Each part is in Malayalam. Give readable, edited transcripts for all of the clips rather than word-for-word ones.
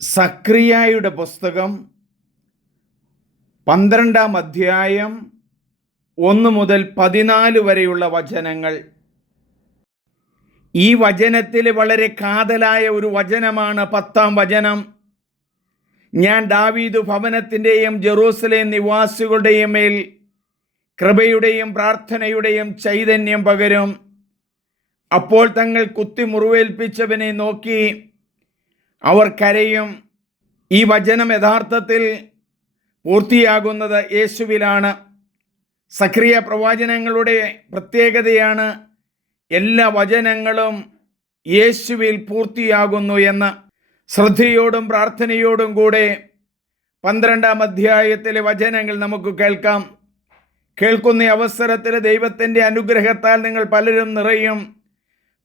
സക്രിയായുടെ പുസ്തകം 12-ാം അധ്യായം 1 മുതൽ 14 വരെയുള്ള വചനങ്ങൾ. ഈ വചനത്തിൽ വളരെ കാതലായ ഒരു വചനമാണ് 10-ാം വചനം. ഞാൻ ദാവീദ് ഭവനത്തിൻ്റെയും ജെറൂസലേം നിവാസികളുടെയും മേൽ കൃപയുടെയും പ്രാർത്ഥനയുടെയും ചൈതന്യം പകരും. അപ്പോൾ തങ്ങൾ കുത്തി മുറിവേൽപ്പിച്ചവനെ നോക്കി അവർ കരയും. ഈ വചനം യഥാർത്ഥത്തിൽ പൂർത്തിയാകുന്നത് യേശുവിലാണ്. സക്രിയ പ്രവാചനങ്ങളുടെ പ്രത്യേകതയാണ് എല്ലാ വചനങ്ങളും യേശുവിൽ പൂർത്തിയാകുന്നു എന്ന്. ശ്രദ്ധയോടും പ്രാർത്ഥനയോടും കൂടെ 12-ാം അധ്യായത്തിലെ വചനങ്ങൾ നമുക്ക് കേൾക്കാം. കേൾക്കുന്ന അവസരത്തിൽ ദൈവത്തിൻ്റെ അനുഗ്രഹത്താൽ നിങ്ങൾ പലരും നിറയും.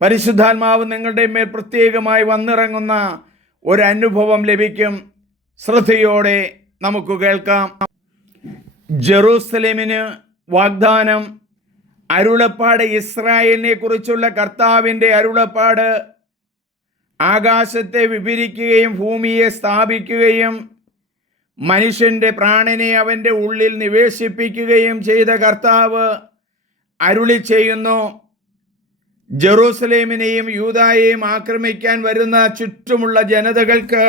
പരിശുദ്ധാത്മാവ് നിങ്ങളുടെ മേൽ പ്രത്യേകമായി വന്നിറങ്ങുന്ന ഒരനുഭവം ലഭിക്കും. ശ്രദ്ധയോടെ നമുക്ക് കേൾക്കാം. ജെറൂസലേമിന് വാഗ്ദാനം. അരുളപ്പാട്. ഇസ്രായേലിനെ കുറിച്ചുള്ള കർത്താവിൻ്റെ അരുളപ്പാട്. ആകാശത്തെ വിഭജിക്കുകയും ഭൂമിയെ സ്ഥാപിക്കുകയും മനുഷ്യൻ്റെ പ്രാണനെ അവൻ്റെ ഉള്ളിൽ നിവേശിപ്പിക്കുകയും ചെയ്ത കർത്താവ് അരുളി ചെയ്യുന്നു, ജെറൂസലേമിനെയും യൂദായെയും ആക്രമിക്കാൻ വരുന്ന ചുറ്റുമുള്ള ജനതകൾക്ക്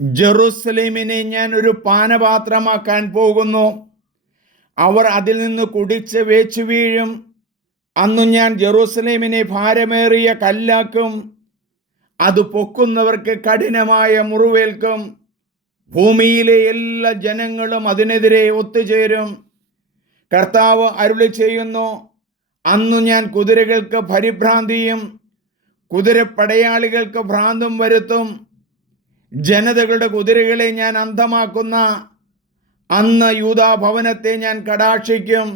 ജെറൂസലേമിനെ ഞാൻ ഒരു പാനപാത്രമാക്കാൻ പോകുന്നു. അവർ അതിൽ നിന്ന് കുടിച്ച് വേച്ചു വീഴും. അന്നു ഞാൻ ജെറൂസലേമിനെ ഭാരമേറിയ കല്ലാക്കും. അത് പൊക്കുന്നവർക്ക് കഠിനമായ മുറിവേൽക്കും. ഭൂമിയിലെ എല്ലാ ജനങ്ങളും അതിനെതിരെ ഒത്തുചേരും. കർത്താവ് അരുളി ചെയ്യുന്നു, അന്നു ഞാൻ കുതിരകൾക്ക് പരിഭ്രാന്തിയും കുതിരപ്പടയാളികൾക്ക് ഭ്രാന്തും വരുത്തും. ജനതകളുടെ കുതിരകളെ ഞാൻ അന്ധമാക്കുന്ന അന്ന് യൂദാ ഭവനത്തെ ഞാൻ കടാക്ഷിക്കും.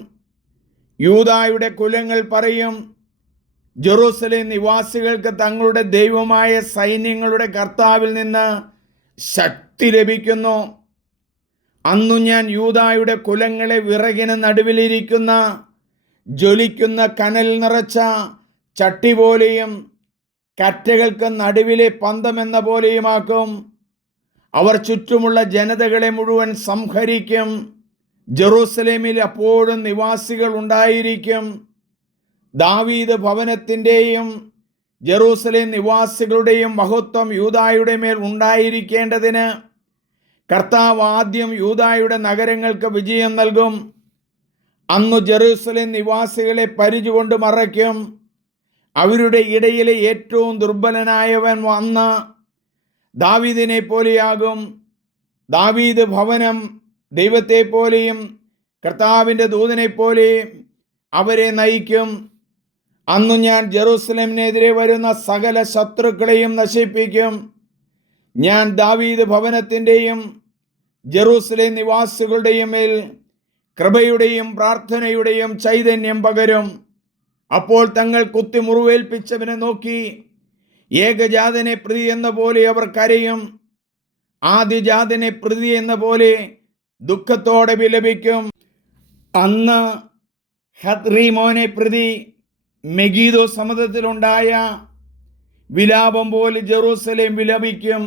യൂദായുടെ കുലങ്ങൾ പറയും, ജെറൂസലേം നിവാസികൾക്ക് തങ്ങളുടെ ദൈവമായ സൈന്യങ്ങളുടെ കർത്താവിൽ നിന്ന് ശക്തി ലഭിക്കുന്നു. അന്നു ഞാൻ യൂദായുടെ കുലങ്ങളെ വിറകിന് നടുവിലിരിക്കുന്ന ജ്വലിക്കുന്ന കനൽ നിറച്ച ചട്ടി പോലെയും കറ്റകൾക്ക് നടുവിലെ പന്തമെന്ന പോലെയുമാക്കും. അവർ ചുറ്റുമുള്ള ജനതകളെ മുഴുവൻ സംഹരിക്കും. ജെറൂസലേമിൽ അപ്പോഴും നിവാസികൾ ഉണ്ടായിരിക്കും. ദാവീദ് ഭവനത്തിൻ്റെയും ജെറൂസലേം നിവാസികളുടെയും മഹത്വം യൂദായുടെ മേൽ ഉണ്ടായിരിക്കേണ്ടതിന് കർത്താവ് ആദ്യം യൂദായുടെ നഗരങ്ങൾക്ക് വിജയം നൽകും. അന്നു ജെറൂസലേം നിവാസികളെ പരിചുകൊണ്ട് മറയ്ക്കും. അവരുടെ ഇടയിലെ ഏറ്റവും ദുർബലനായവൻ വന്ന് ദാവീദിനെ പോലെയാകും. ദാവീദ് ഭവനം ദൈവത്തെ പോലെയും കർത്താവിൻ്റെ ദൂതനെ പോലെയും അവരെ നയിക്കും. അന്നു ഞാൻ ജെറൂസലേമിനെതിരെ വരുന്ന സകല ശത്രുക്കളെയും നശിപ്പിക്കും. ഞാൻ ദാവീദ് ഭവനത്തിൻ്റെയും ജെറൂസലേം നിവാസികളുടെയും മേൽ കൃപയുടെയും പ്രാർത്ഥനയുടെയും ചൈതന്യം പകരും. അപ്പോൾ തങ്ങൾ കുത്തി മുറിവേൽപ്പിച്ചവനെ നോക്കി ഏകജാതനെ പ്രതി എന്ന പോലെ അവർ കരയും. ആദ്യജാതനെ പ്രതി എന്ന പോലെ ദുഃഖത്തോടെ വിലപിക്കും. അന്ന് ഹദ്രീമോനെ പ്രതി മെഗീദോ സമുദ്രത്തിലുണ്ടായ വിലാപം പോലെ ജെറൂസലേം വിലപിക്കും.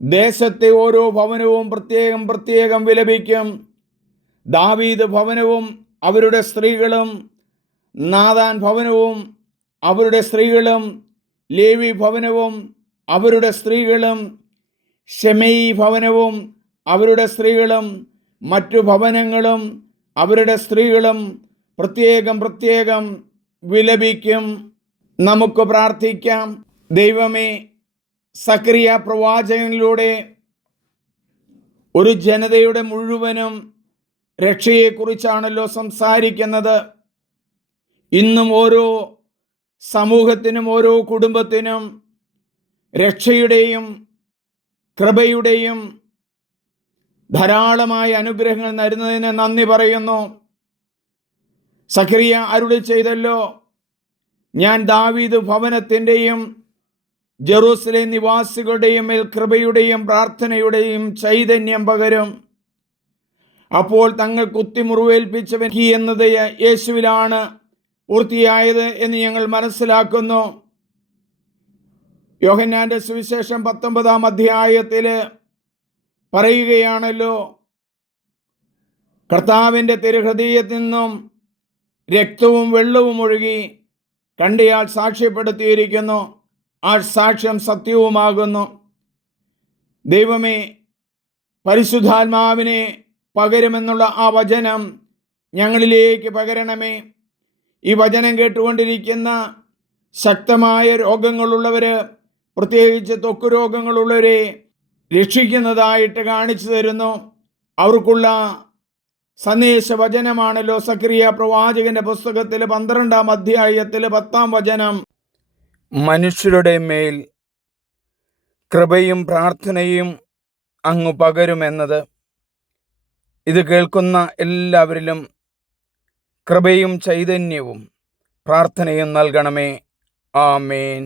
ദേശത്തെ ഓരോ ഭവനവും പ്രത്യേകം പ്രത്യേകം വിലപിക്കും. ദാവീദ് ഭവനവും അവരുടെ സ്ത്രീകളും, നാഥാൻ ഭവനവും അവരുടെ സ്ത്രീകളും, ലേവി ഭവനവും അവരുടെ സ്ത്രീകളും, ശെമയി ഭവനവും അവരുടെ സ്ത്രീകളും, മറ്റു ഭവനങ്ങളും അവരുടെ സ്ത്രീകളും പ്രത്യേകം പ്രത്യേകം വിലപിക്കും. നമുക്ക് പ്രാർത്ഥിക്കാം. ദൈവമേ, സക്രിയ പ്രവാചകനിലൂടെ ഒരു ജനതയുടെ മുഴുവനും രക്ഷയെക്കുറിച്ചാണല്ലോ സംസാരിക്കുന്നത്. ഇന്നും ഓരോ സമൂഹത്തിനും ഓരോ കുടുംബത്തിനും രക്ഷയുടെയും കൃപയുടെയും ധാരാളമായ അനുഗ്രഹങ്ങൾ നൽകുന്നതിന് നന്ദി പറയുന്നു. സക്രിയ അരുളി ചെയ്തല്ലോ, ഞാൻ ദാവീദ് ഭവനത്തിൻ്റെയും ജെറൂസലേം നിവാസികളുടെയും മേൽ കൃപയുടെയും പ്രാർത്ഥനയുടെയും ചൈതന്യം പകരും. അപ്പോൾ തങ്ങൾ കുത്തി മുറിവേൽപ്പിച്ചവൻ എന്നത് യേശുവിലാണ് പൂർത്തിയായത് എന്ന് ഞങ്ങൾ മനസ്സിലാക്കുന്നു. യോഹന്നാന്റെ സുവിശേഷം 19-ാം അധ്യായത്തിൽ പറയുകയാണല്ലോ, കർത്താവിൻ്റെ തിരുഹൃദയത്തിൽ നിന്നും രക്തവും വെള്ളവും ഒഴുകി കണ്ടയാൾ സാക്ഷ്യപ്പെടുത്തിയിരിക്കുന്നു, ആ സാക്ഷ്യം സത്യവുമാകുന്നു. ദൈവമേ, പരിശുദ്ധാത്മാവിനെ പകരുമെന്നുള്ള ആ വചനം ഞങ്ങളിലേക്ക് പകരണമേ. ഈ വചനം കേട്ടുകൊണ്ടിരിക്കുന്ന ശക്തമായ രോഗങ്ങളുള്ളവർ, പ്രത്യേകിച്ച് ത്വക്ക് രോഗങ്ങളുള്ളവരെ രക്ഷിക്കുന്നതായിട്ട് കാണിച്ചു തരുന്നു. അവർക്കുള്ള സന്ദേശ വചനമാണല്ലോ സക്കറിയ പ്രവാചകന്റെ പുസ്തകത്തിൽ 12-ാം അധ്യായത്തിൽ 10-ാം വചനം. മനുഷ്യരുടെ മേൽ കൃപയും പ്രാർത്ഥനയും അങ്ങ് പകരുമെന്നത്. ഇത് കേൾക്കുന്ന എല്ലാവരിലും കൃപയും ചൈതന്യവും പ്രാർത്ഥനയും നൽകണമേ. ആമേൻ.